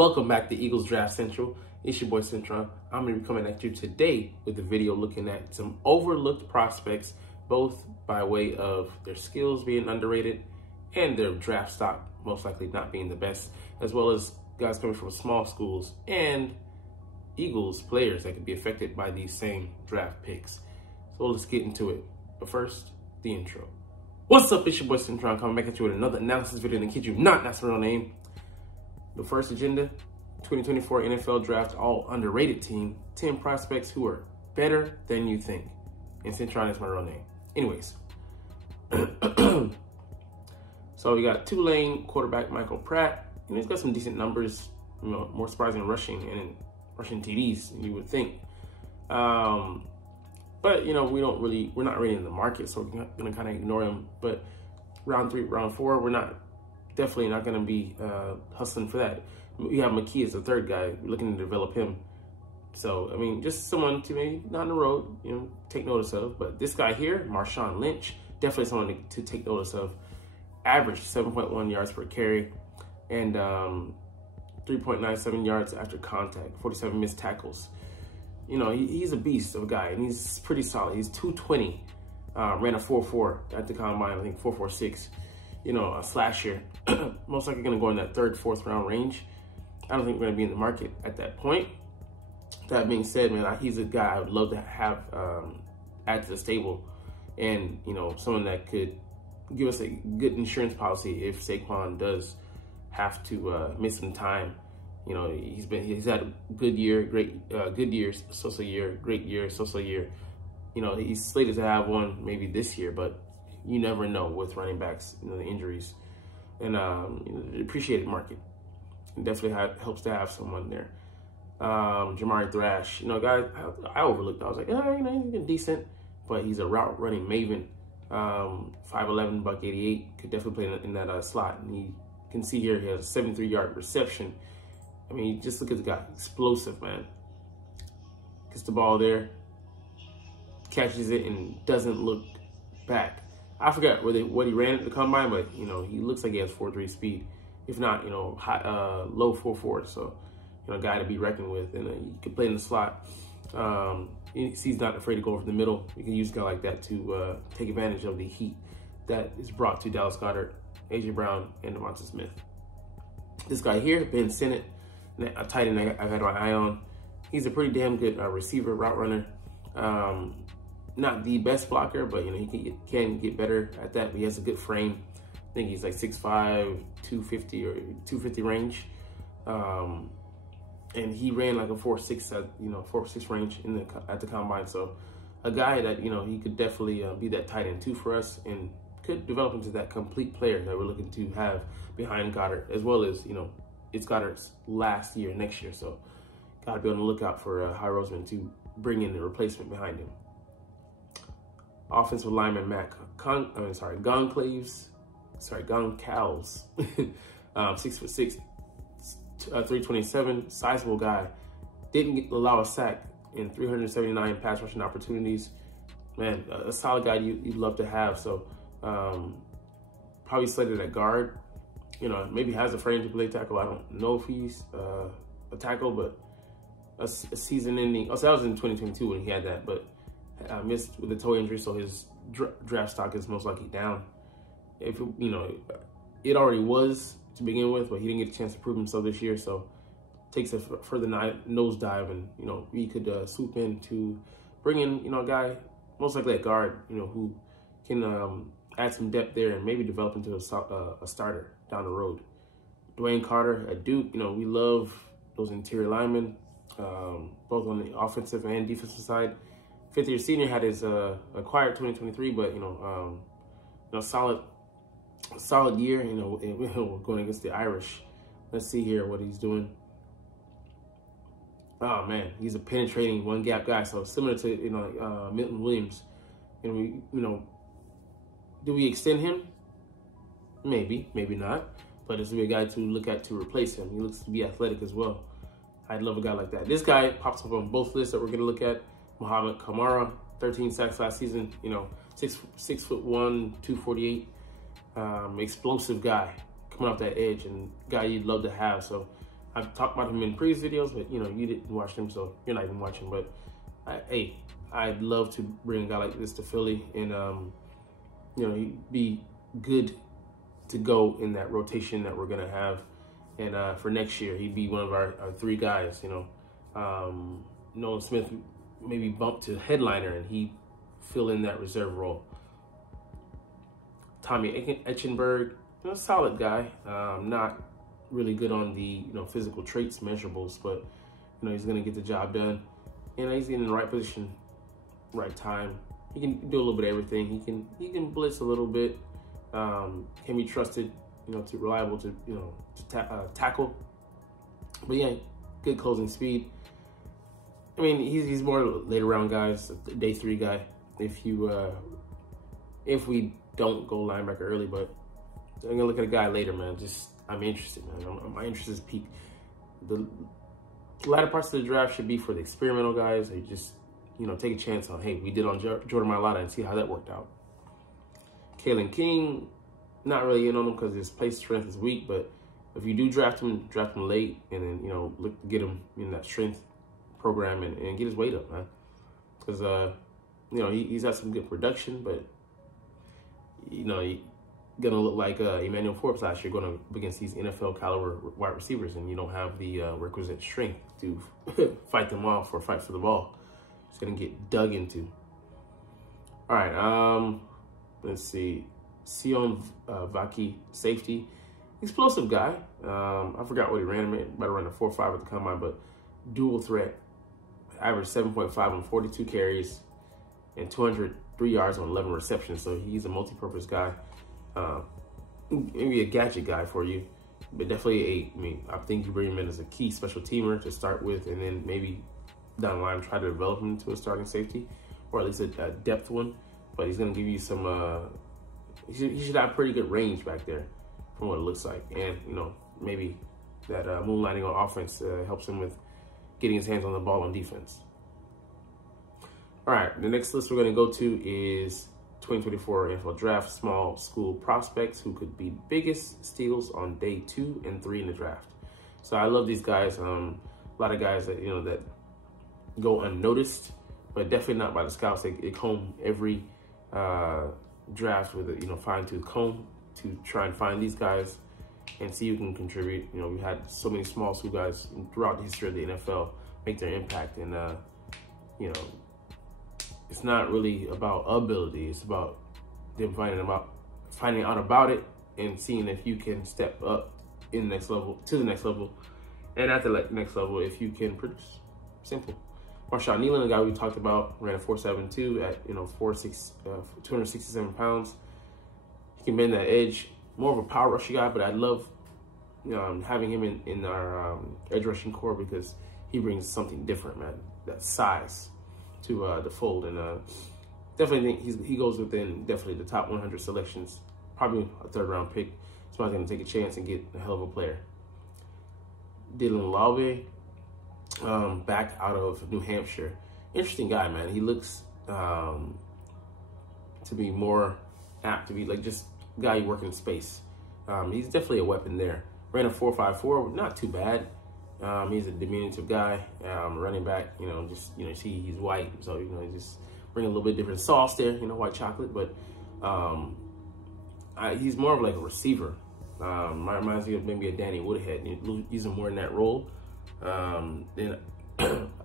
Welcome back to Eagles Draft Central. It's your boy Cintron. I'm going to be coming at you today with a video looking at some overlooked prospects, both by way of their skills being underrated and their draft stock most likely not being the best, as well as guys coming from small schools and Eagles players that could be affected by these same draft picks. So let's get into it. But first, the intro. What's up? It's your boy Cintron coming back at you with another analysis video. And kid you not, that's the real name. The first agenda, 2024 NFL Draft All Underrated Team, 10 prospects who are better than you think. And Cintron is my real name. Anyways. So we got Tulane quarterback Michael Pratt. And he's got some decent numbers, you know, more surprising rushing and rushing TDs than you would think. But, you know, we're not really in the market, so we're going to kind of ignore him. But round 3, round 4, we're definitely not going to be hustling for that. We have McKee as the third guy. We're looking to develop him. So, I mean, just someone to maybe not on the road, you know, take notice of. But this guy here, Marshawn Lynch, definitely someone to take notice of. Average 7.1 yards per carry and 3.97 yards after contact, 47 missed tackles. You know, he's a beast of a guy, and he's pretty solid. He's 220, ran a 4.4 at the combine, I think 4.46. You know, a slasher. Most likely going to go in that 3rd, 4th round range. I don't think we're going to be in the market at that point. That being said, man, he's a guy I would love to have add to the stable, and you know, someone that could give us a good insurance policy if Saquon does have to miss some time. You know, he's had a good year, good year, so-so year, great year, so-so year. You know, he's slated to have one maybe this year, but you never know with running backs, you know, the injuries. And you know, the appreciated market. It definitely helps to have someone there. Jamari Thrash, you know, guy I overlooked. I was like, oh, you know, he's decent, but he's a route running maven. 5'11", buck 88, could definitely play in that slot. And you can see here he has a 73-yard reception. I mean, just look at the guy, explosive, man. Gets the ball there, catches it, and doesn't look back. I forgot what he ran at the combine, but you know, he looks like he has 4.3 speed, if not, you know, low 4.4. So, you know, a guy to be reckoned with, and you can play in the slot. He's not afraid to go over the middle. You can use a guy like that to take advantage of the heat that is brought to Dallas Goedert, AJ Brown, and Devonta Smith. This guy here, Ben Sinnott, a tight end I've had my eye on. He's a pretty damn good receiver, route runner. Not the best blocker, but you know, he can get better at that. But he has a good frame. I think he's like 6'5", 250 or 250 range. And he ran like a 4.6 at, you know, 4.6 range at the combine. So a guy that, you know, he could definitely be that tight end too for us, and could develop into that complete player that we're looking to have behind Goddard, as well as, you know, it's Goddard's last year next year. So gotta be on the lookout for High Roseman to bring in the replacement behind him. Offensive lineman Goncalves, 6'6", 327, sizable guy. Didn't allow a sack in 379 pass rushing opportunities. Man, a solid guy you'd love to have. So probably slated at guard. You know, maybe has a frame to play tackle. I don't know if he's a tackle, but a season-ending. Oh, so that was in 2022 when he had that, but missed with a toe injury, so his draft stock is most likely down. If you know, it already was to begin with, but he didn't get a chance to prove himself this year, so takes a further nosedive, and you know, we could swoop in to bring in, you know, a guy most likely at guard, you know, who can add some depth there and maybe develop into a starter down the road. Dwayne Carter at Duke, you know, we love those interior linemen, both on the offensive and defensive side. 5th-year senior, had his acquired 2023, but you know, solid year. You know, going against the Irish. Let's see here what he's doing. Oh man, he's a penetrating one gap guy. So similar to, you know, like, Milton Williams. And we, you know, do we extend him? Maybe, maybe not. But this will be a guy to look at to replace him. He looks to be athletic as well. I'd love a guy like that. This guy pops up on both lists that we're going to look at. Muhammad Kamara, 13 sacks last season. You know, 6'1", 248. Explosive guy coming off that edge, and guy you'd love to have. So I've talked about him in previous videos, but you know, you didn't watch them, so you're not even watching. But hey, I'd love to bring a guy like this to Philly, and you know, he'd be good to go in that rotation that we're gonna have. And for next year, he'd be one of our 3 guys. You know, Nolan Smith maybe bumped to headliner, and he fill in that reserve role. Tommy Etchenberg, you know, solid guy. Not really good on the, you know, physical traits measurables, but you know, he's gonna get the job done. And he's in the right position, right time. He can do a little bit of everything. He can blitz a little bit. Can be trusted, you know, reliable to, you know, to tackle. But yeah, good closing speed. I mean, he's more later round guys, day 3 guy. If we don't go linebacker early, but I'm gonna look at a guy later, man. I'm interested, man. My interest is peak. The latter parts of the draft should be for the experimental guys. They just, you know, take a chance on, hey, we did on Jordan Mailata and see how that worked out. Kalen King, not really in on him because his play strength is weak, but if you do draft him late, and then, you know, look to get him in that strength program and get his weight up, man. Because, you know, he's had some good production, but, you know, he gonna look like Emmanuel Forbes last year, going up against these NFL caliber wide receivers, and you don't have the requisite strength to fight them off or fight for the ball. It's gonna get dug into. All right, let's see. Sion Vaki, safety, explosive guy. I forgot what he ran. Might have run a 4.5 at the combine, but dual threat. Average 7.5 on 42 carries and 203 yards on 11 receptions. So he's a multi-purpose guy. Maybe a gadget guy for you, but definitely I think you bring him in as a key special teamer to start with, and then maybe down the line try to develop him into a starting safety, or at least a depth one. But he's gonna give you some. He should have pretty good range back there, from what it looks like, and you know, maybe that moonlighting on offense helps him with getting his hands on the ball on defense. All right, the next list we're gonna go to is 2024 NFL Draft small school prospects who could be biggest steals on day 2 and 3 in the draft. So I love these guys. A lot of guys that, you know, that go unnoticed, but definitely not by the scouts. They comb every draft with a, you know, fine-tooth comb to try and find these guys and see who can contribute. You know, we had so many small school guys throughout the history of the NFL make their impact, and you know, it's not really about ability. It's about them finding out about it and seeing if you can step up in the next level, to the next level, and at the next level if you can produce. Simple. Marshawn Nealon, the guy we talked about, ran a 4.72 at, you know, 4'6", 267 pounds. He can bend that edge. More of a power rushing guy, but I love having him in our edge rushing core because he brings something different, man. That size to the fold, and definitely think he goes within definitely the top 100 selections, probably a 3rd round pick. So I'm going to take a chance and get a hell of a player. Dylan Laube, back out of New Hampshire. Interesting guy, man. He looks to be more apt to be like just a guy you work in space. He's definitely a weapon there. Ran a 4.54, not too bad. He's a diminutive guy, running back. You know, just, you know, see he's white, so, you know, just bring a little bit different sauce there. You know, white chocolate, but he's more of like a receiver. Reminds me of maybe a Danny Woodhead. You use him more in that role, then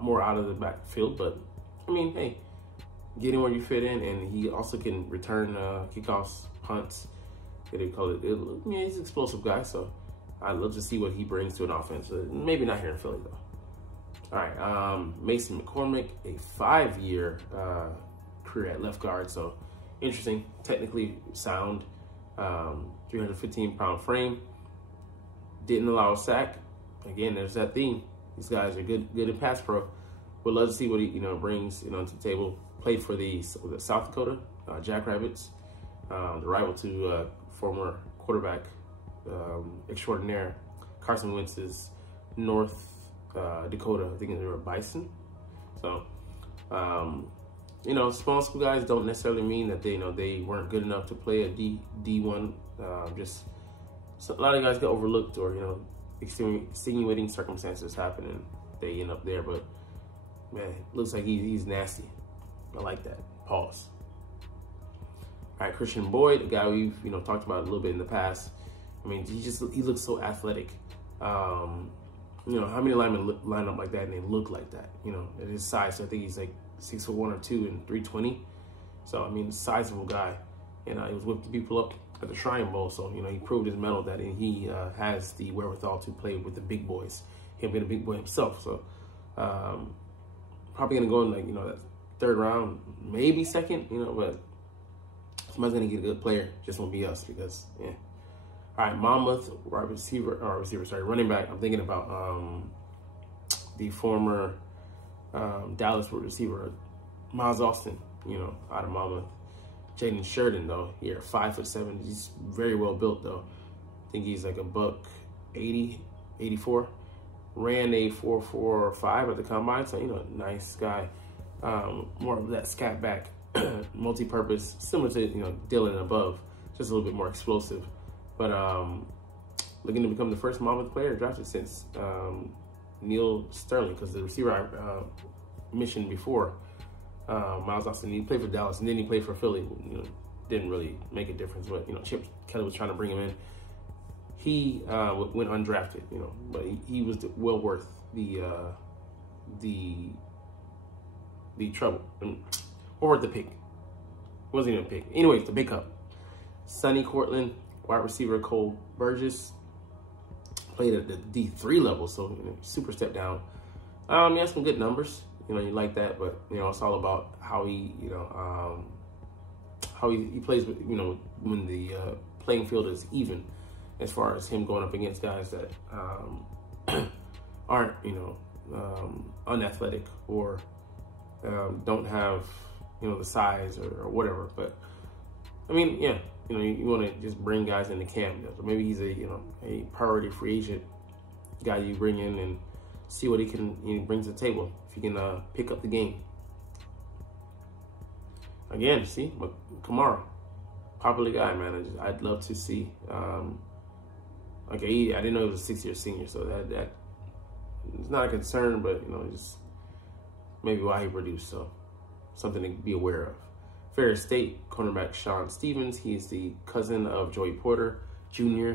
more out of the backfield. But I mean, hey, get him where you fit in, and he also can return kickoffs, punts. What do you call it? Yeah, he's an explosive guy, so I'd love to see what he brings to an offense. Maybe not here in Philly though. All right, Mason McCormick, a 5-year career at left guard, so interesting, technically sound. 315-pound frame, didn't allow a sack. Again, there's that theme. These guys are good in pass pro. Would love to see what he, you know, brings, you know, to the table. Played for the South Dakota Jackrabbits, the rival to former quarterback extraordinaire Carson Wentz's North Dakota. I think they were Bison. So, you know, small school guys don't necessarily mean that they, you know, they weren't good enough to play a D1. Just so a lot of guys get overlooked, or, you know, extenuating circumstances happen and they end up there. But man, looks like he's nasty. I like that. Pause. All right, Christian Boyd, a guy we've talked about a little bit in the past. I mean, he looks so athletic. How many linemen line up like that and they look like that? At his size, so I think he's like 6'1" or 2 and 320. So I mean, sizable guy, and he was whipping people up at the Shrine Bowl. So he proved his mettle that he has the wherewithal to play with the big boys. Him being a big boy himself. So probably gonna go in like that third round, maybe second. But somebody's gonna get a good player. Just won't be us because yeah. All right, Monmouth running back. I'm thinking about the former Dallas receiver, Miles Austin, out of Monmouth. Jaden Sheridan, though, here, 5'7". He's very well built, though. I think he's like a buck 80, 84. Ran a 4.45 at the combine, so, nice guy. More of that scat back, multi-purpose, similar to, Dylan above, just a little bit more explosive. But looking to become the first Monmouth player drafted since Neil Sterling, because the receiver I mentioned before, Miles Austin, he played for Dallas and then he played for Philly. Didn't really make a difference, but Chip Kelly was trying to bring him in. He went undrafted, but he was well worth the trouble, or worth the pick. Wasn't even a pick. Anyways, the big up. Sonny Cortland, wide receiver Cole Burgess, played at the D3 level, so super step down. He has some good numbers. You like that, but it's all about how he, how he plays. When the playing field is even, as far as him going up against guys that aren't, unathletic or don't have, the size or whatever. But I mean, yeah. You want to just bring guys into camp. So maybe he's a priority free agent guy you bring in and see what he brings to the table. If he can pick up the game. Again, see, but Kamara, popular guy, man. I'd love to see. Okay, I didn't know he was a 6-year senior, so that it's not a concern, but just maybe why he produced. So something to be aware of. Ferris State cornerback Sean Stevens. He's the cousin of Joey Porter Jr.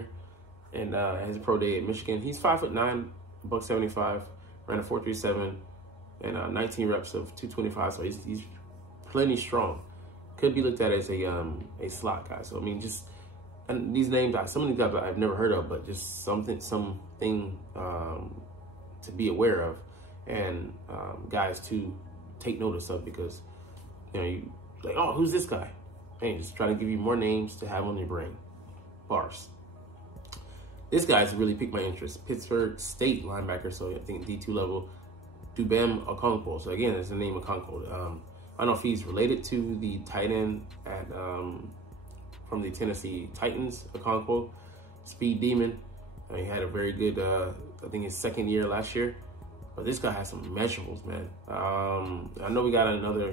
and has a pro day at Michigan. He's 5'9", buck 75, ran a 4.37, and 19 reps of 225. So he's plenty strong. Could be looked at as a slot guy. So I mean, and these names, some of these guys I've never heard of, but just something to be aware of, and guys to take notice of, because you. Like, oh, who's this guy? Hey, just trying to give you more names to have on your brain. Bars. This guy's really piqued my interest. Pittsburgh State linebacker, so I think D2 level. Dubem Okonkwo. So again, it's the name Okonkwo. I don't know if he's related to the tight end at from the Tennessee Titans, Okonkwo. Speed Demon. He had a very good, I think his second year last year. But this guy has some measurables, man. I know we got another,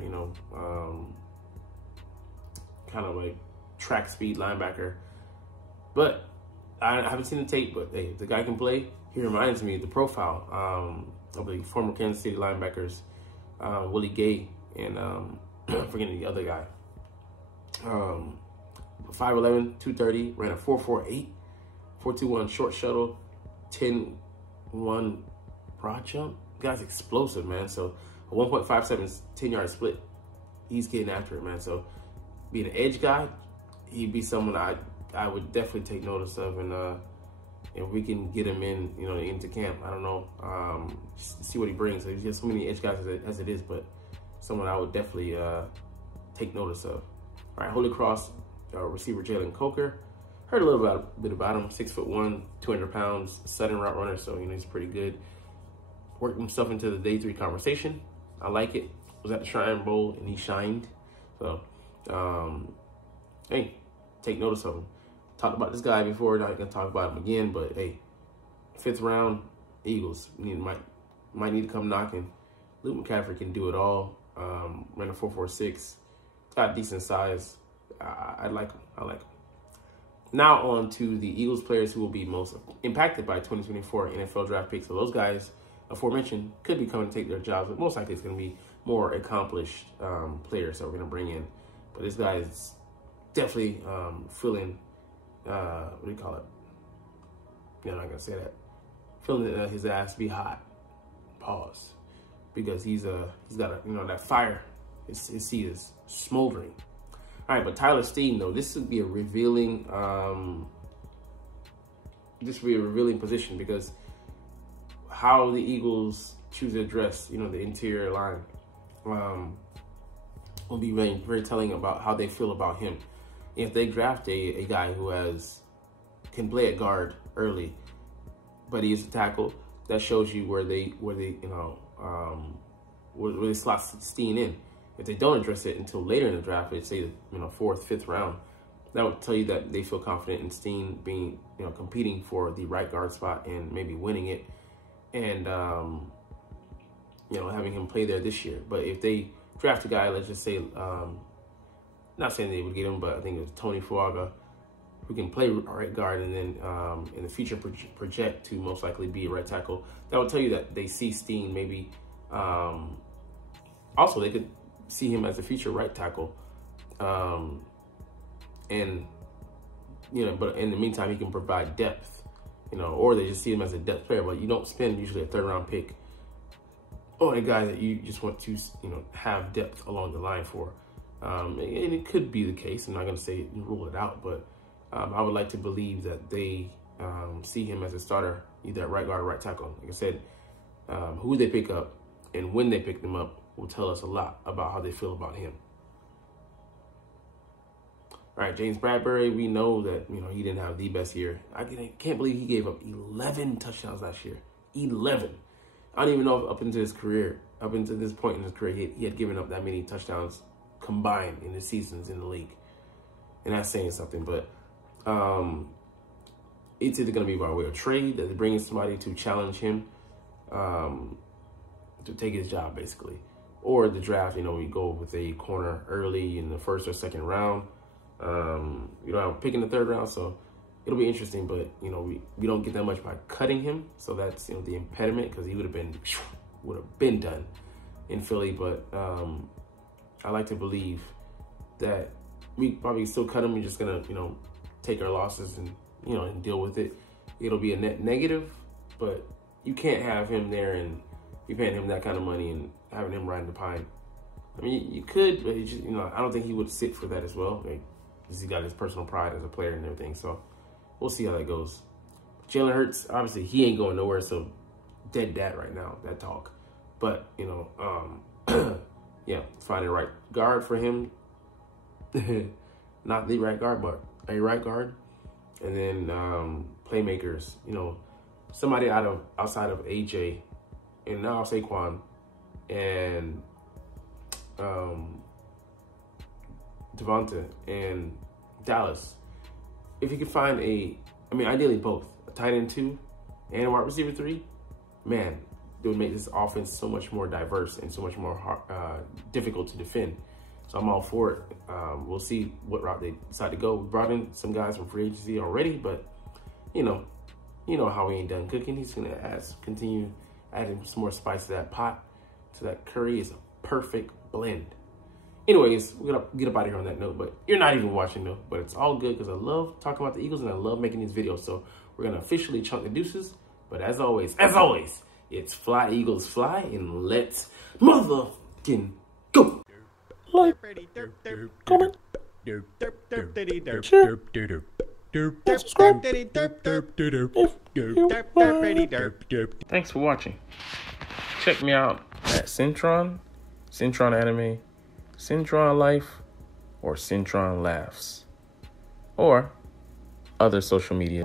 kind of like track speed linebacker, but I haven't seen the tape. But hey, if the guy can play, he reminds me of the profile of the former Kansas City linebackers, Willie Gay and I'm forgetting the other guy. 5'11", 230, ran a 4.48, 4.21 short shuttle, 10.1 broad jump. The guy's explosive, man. So a 1.57 10-yard split. He's getting after it, man. So being an edge guy, he'd be someone I would definitely take notice of, and if we can get him in, into camp, I don't know, see what he brings. So he's got so many edge guys as it is, but someone I would definitely take notice of. All right, Holy Cross receiver Jalen Coker. Heard a little bit about him. 6'1", 200 pounds, sudden route runner. So he's pretty good. Worked himself into the day 3 conversation. I like it. Was at the Shrine Bowl and he shined. So, hey, take notice of him. Talked about this guy before. Not gonna talk about him again, but hey, 5th round Eagles might need to come knocking. Luke McCaffrey can do it all. Ran a 4.46. Got decent size. I like him. Now on to the Eagles players who will be most impacted by 2024 NFL draft picks. So those guys, aforementioned, could be coming to take their jobs, but most likely it's going to be more accomplished players that we're going to bring in. But this guy is definitely feeling, what do you call it? Yeah, I'm not going to say that. Feeling his ass be hot. Pause. Because he's got a, that fire. His seat is smoldering. All right, but Tyler Steen, though, this would be a revealing, position, because how the Eagles choose to address, the interior line, will be very, very telling about how they feel about him. If they draft a guy who can play at guard early, but he is a tackle, that shows you where they slot Steen in. If they don't address it until later in the draft, let's say fourth, fifth round, that would tell you that they feel confident in Steen being, competing for the right guard spot and maybe winning it, and having him play there this year. But if they draft a guy, let's just say, not saying they would get him, but I think it was Tony Fuaga, who can play right guard and then in the future project to most likely be a right tackle, that would tell you that they see Steen maybe. Also, they could see him as a future right tackle, but in the meantime, he can provide depth, or they just see him as a depth player. But you don't spend usually a third-round pick on a guy that you just want to, have depth along the line for. And it could be the case. I'm not going to say rule it out, but I would like to believe that they see him as a starter, either at right guard or right tackle. Like I said, who they pick up and when they pick them up will tell us a lot about how they feel about him. All right, James Bradbury, we know that, he didn't have the best year. I can't believe he gave up 11 touchdowns last year. 11. I don't even know if up into this point in his career, he had given up that many touchdowns combined in the seasons in the league. And that's saying something, but it's either going to be by way of trade, that they're bringing somebody to challenge him, to take his job, basically. Or the draft, we go with a corner early in the first or second round. I'm picking the third round, so it'll be interesting. But, we don't get that much by cutting him. So that's, the impediment, because he would have been done in Philly. But I like to believe that we probably still cut him. We're just going to, take our losses and, and deal with it. It'll be a net negative, but you can't have him there and be paying him that kind of money and having him riding the pine. I mean, you could, but just, I don't think he would sit for that as well. He's got his personal pride as a player and everything. So we'll see how that goes. Jalen Hurts, obviously, he ain't going nowhere. So dead dad right now, that talk. But, yeah, finding a right guard for him. Not the right guard, but a right guard. And then playmakers, somebody outside of AJ and now Saquon and Devonta and Dallas. If you could find ideally both, a tight end 2 and a wide receiver 3, man, it would make this offense so much more diverse and so much more difficult to defend. So I'm all for it. We'll see what route they decide to go. We brought in some guys from free agency already, but you know how we ain't done cooking. He's gonna continue adding some more spice to that pot, so that curry is a perfect blend. Anyways, we're gonna get up out of here on that note, but you're not even watching though, but it's all good because I love talking about the Eagles and I love making these videos. So we're gonna officially chunk the deuces, but as always, it's fly Eagles fly, and let's motherfucking go. Like, comment, share, subscribe. Thanks for watching. Check me out at Cintron, Cintron Anime, Cintron Life, or Cintron Laughs, or other social media.